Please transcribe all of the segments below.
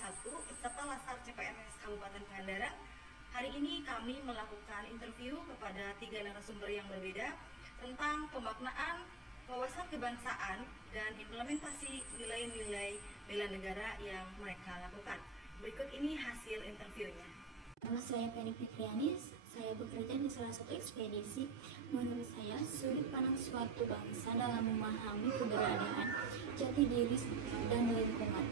1 serta Laskar CPNS Kabupaten Pangandaran. Hari ini kami melakukan interview kepada 3 narasumber yang berbeda tentang pemaknaan wawasan kebangsaan dan implementasi nilai-nilai bela negara yang mereka lakukan. Berikut ini hasil interviewnya. Nama saya Penny Fitrianis, saya bekerja di salah satu ekspedisi. Menurut saya, sudut pandang suatu bangsa dalam memahami keberadaan, jati diri, dan lingkungan.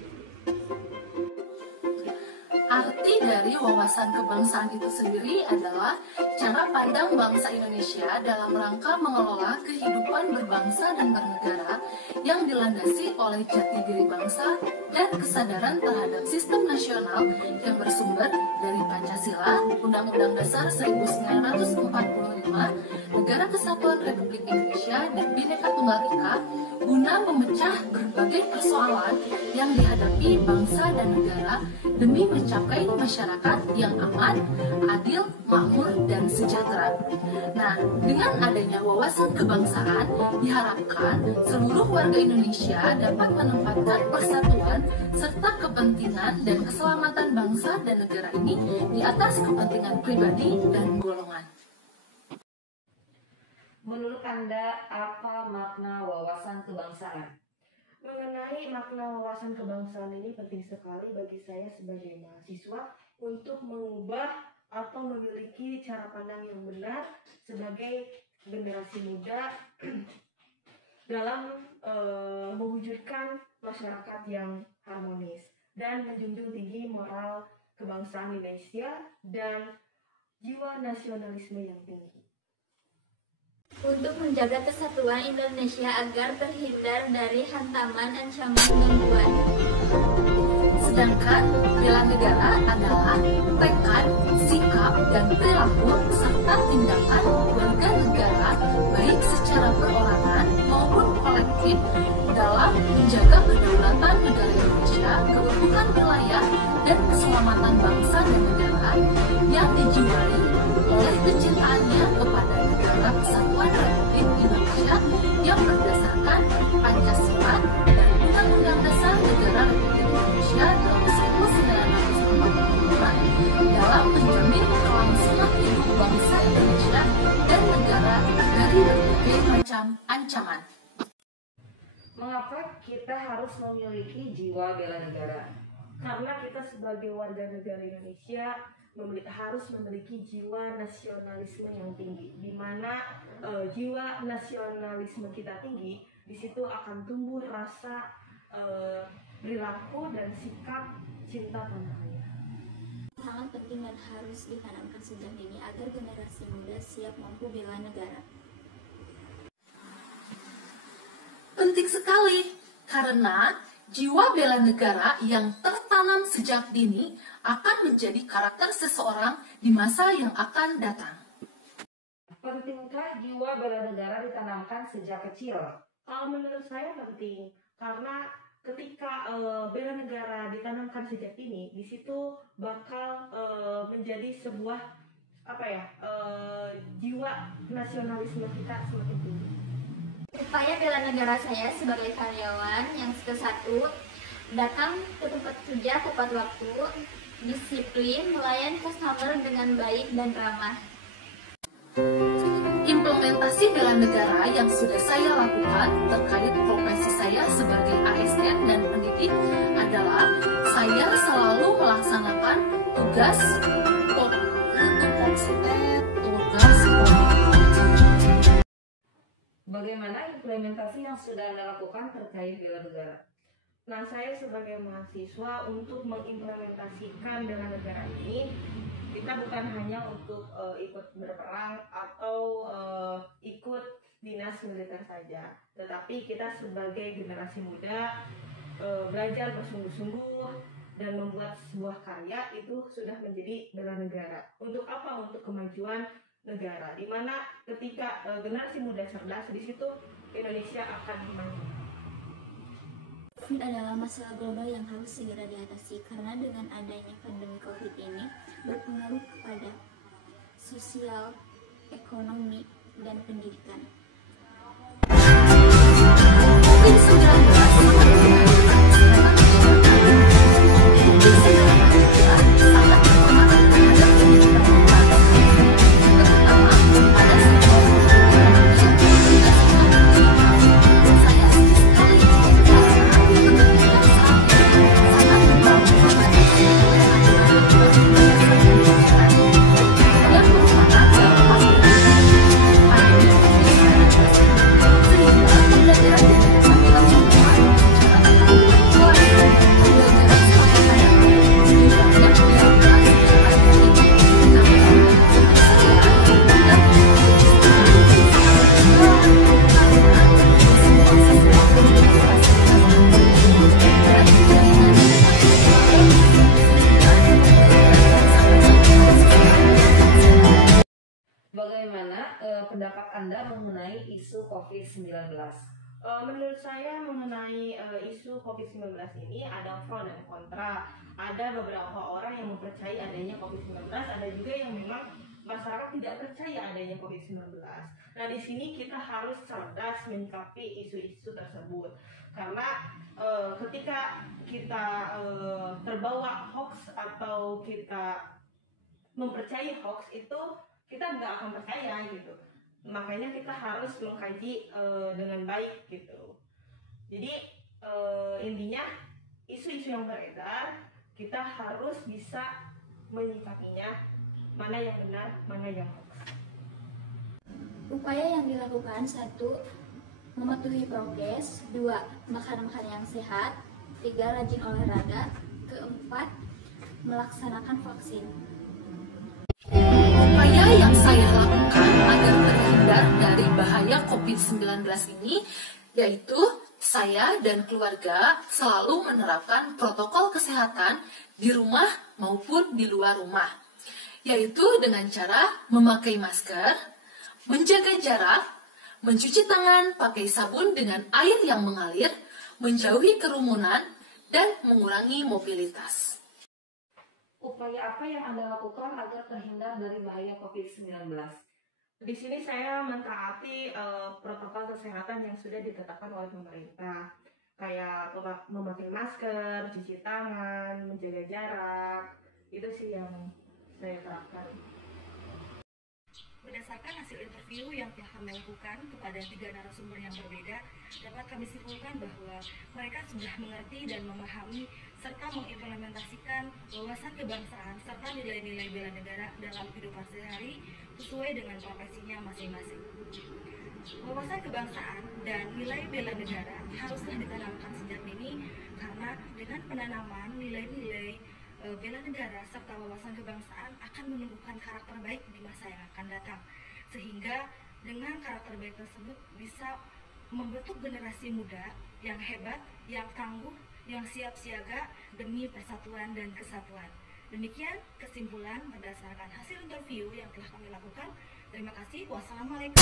Arti dari wawasan kebangsaan itu sendiri adalah cara pandang bangsa Indonesia dalam rangka mengelola kehidupan berbangsa dan bernegara yang dilandasi oleh jati diri bangsa dan kesadaran terhadap sistem nasional yang bersumber dari Pancasila, Undang-Undang Dasar 1945, Negara Kesatuan Republik Indonesia, dan Bhinneka Tunggal Ika, guna memecah berbagai persoalan yang dihadapi bangsa dan negara demi mencapai masyarakat yang aman, adil, makmur, dan sejahtera. Nah, dengan adanya wawasan kebangsaan, diharapkan seluruh warga Indonesia dapat menempatkan persatuan serta kepentingan dan keselamatan bangsa dan negara ini di atas kepentingan pribadi dan golongan. Menurut Anda, apa makna wawasan kebangsaan? Mengenai makna wawasan kebangsaan ini penting sekali bagi saya sebagai mahasiswa untuk mengubah atau memiliki cara pandang yang benar sebagai generasi muda dalam mewujudkan masyarakat yang harmonis dan menjunjung tinggi moral kebangsaan Indonesia dan jiwa nasionalisme yang tinggi. Untuk menjaga kesatuan Indonesia agar terhindar dari hantaman ancaman gangguan. Sedangkan bela negara adalah tekad, sikap, dan perilaku serta tindakan warga negara baik secara perorangan maupun kolektif dalam menjaga kedaulatan negara Indonesia, keutuhan wilayah, dan keselamatan bangsa dan negara yang dijiwai oleh kecintaannya kepada negara Kesatuan Republik Indonesia yang berdasarkan Pancasila dan Undang-Undang Dasar Negara Republik Indonesia tahun 1945 dalam menjamin kelangsungan hidup bangsa Indonesia dan negara dari berbagai macam ancaman. Mengapa kita harus memiliki jiwa bela negara? Karena kita sebagai warga negara Indonesia harus memiliki jiwa nasionalisme yang tinggi, di mana jiwa nasionalisme kita tinggi, di situ akan tumbuh rasa perilaku dan sikap cinta tanah air. Sangat penting dan harus ditanamkan sejak dini agar generasi muda siap mampu bela negara. Penting sekali, karena jiwa bela negara yang tertanam sejak dini akan menjadi karakter seseorang di masa yang akan datang. Pentingkah jiwa bela negara ditanamkan sejak kecil? Kalau menurut saya penting, karena ketika bela negara ditanamkan sejak dini, di situ bakal menjadi sebuah jiwa nasionalisme kita semakin tinggi. Upaya bela negara saya sebagai karyawan yang ke-1, datang ke tempat kerja tepat waktu, disiplin, melayani customer dengan baik dan ramah. Implementasi bela negara yang sudah saya lakukan terkait profesi saya sebagai ASN dan pendidik adalah saya selalu melaksanakan tugas Bagaimana implementasi yang sudah Anda lakukan terkait bela negara? Nah, saya sebagai mahasiswa untuk mengimplementasikan bela negara ini, kita bukan hanya untuk ikut berperang atau ikut dinas militer saja, tetapi kita sebagai generasi muda belajar bersungguh-sungguh dan membuat sebuah karya itu sudah menjadi bela negara. Untuk apa? Untuk kemajuan negara, di mana ketika generasi muda cerdas, di situ Indonesia akan maju. COVID adalah masalah global yang harus segera diatasi karena dengan adanya pandemi COVID ini berpengaruh kepada sosial, ekonomi, dan pendidikan. COVID-19 pendapat Anda mengenai isu COVID-19? Menurut saya mengenai isu COVID-19 ini ada pro dan kontra. Ada beberapa orang yang mempercayai adanya COVID-19, ada juga yang memang masyarakat tidak percaya adanya COVID-19. Nah, di sini kita harus cerdas menyikapi isu-isu tersebut. Karena ketika kita terbawa hoax atau kita mempercayai hoax itu, kita nggak akan percaya gitu. Makanya kita harus mengkaji dengan baik gitu. Jadi intinya isu-isu yang beredar kita harus bisa menyikapinya, mana yang benar, mana yang hoax. Upaya yang dilakukan: 1. Mematuhi prokes, 2. Makan makanan yang sehat, 3. Rajin olahraga, 4. Melaksanakan vaksin. Upaya yang saya lakukan agar terhindar dari bahaya COVID-19 ini yaitu saya dan keluarga selalu menerapkan protokol kesehatan di rumah maupun di luar rumah, yaitu dengan cara memakai masker, menjaga jarak, mencuci tangan pakai sabun dengan air yang mengalir, menjauhi kerumunan, dan mengurangi mobilitas. Upaya apa yang Anda lakukan agar terhindar dari bahaya COVID-19? Di sini saya mentaati protokol kesehatan yang sudah ditetapkan oleh pemerintah, kayak memakai masker, cuci tangan, menjaga jarak. Itu sih yang saya terapkan. Berdasarkan hasil interview yang telah kami lakukan kepada 3 narasumber yang berbeda, dapat kami simpulkan bahwa mereka sudah mengerti dan memahami serta mengimplementasikan wawasan kebangsaan serta nilai-nilai bela negara dalam kehidupan sehari sesuai dengan profesinya masing-masing. Wawasan kebangsaan dan nilai bela negara haruslah ditanamkan sejak dini, karena dengan penanaman nilai-nilai bela negara serta wawasan kebangsaan akan menumbuhkan karakter baik di masa yang akan datang, sehingga dengan karakter baik tersebut bisa membentuk generasi muda yang hebat, yang tangguh, yang siap siaga demi persatuan dan kesatuan. Demikian kesimpulan berdasarkan hasil interview yang telah kami lakukan. Terima kasih. Wassalamualaikum.